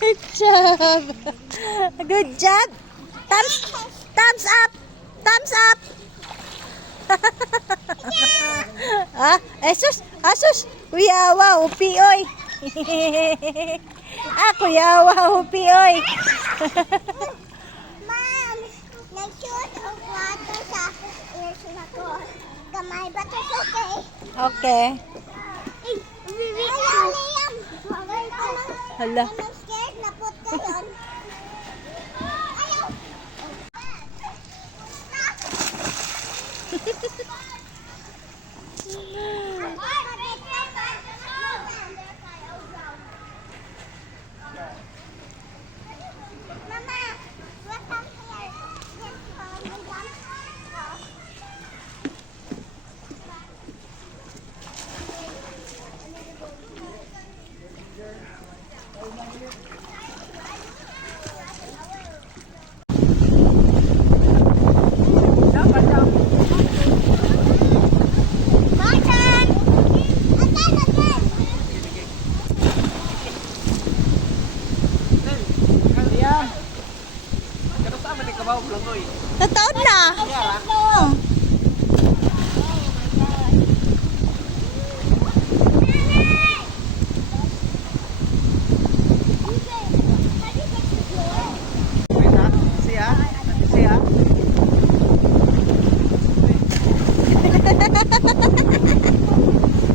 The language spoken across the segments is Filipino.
Good job. Good job. Thumbs up. Thumbs up. Ah, asus, asus. Kuyawa, upi oy. Ah, kuyawa, upi oy. Ma'am, nag-shoot of water sa kamay, but it's okay. Okay. Hello, Liam. Hala. I'm scared na put ka yun. Ayaw. Mama, what come here? Martin! Again, again! Tataon na. Oh.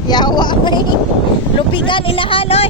Yawa may lupigan inahan oy.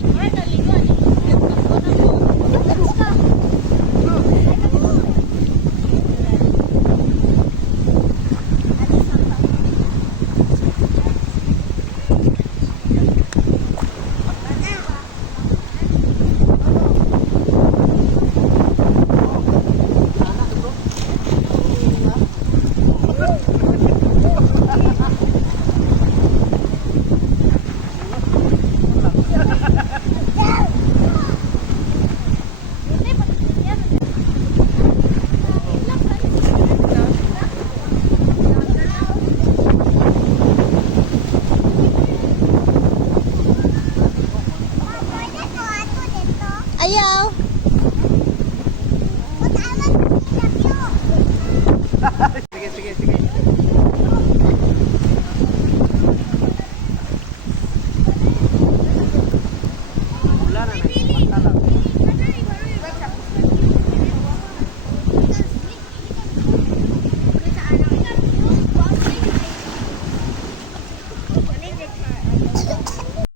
Ayaw. Sige, sige, sige. Wala na, nagpapanta lang.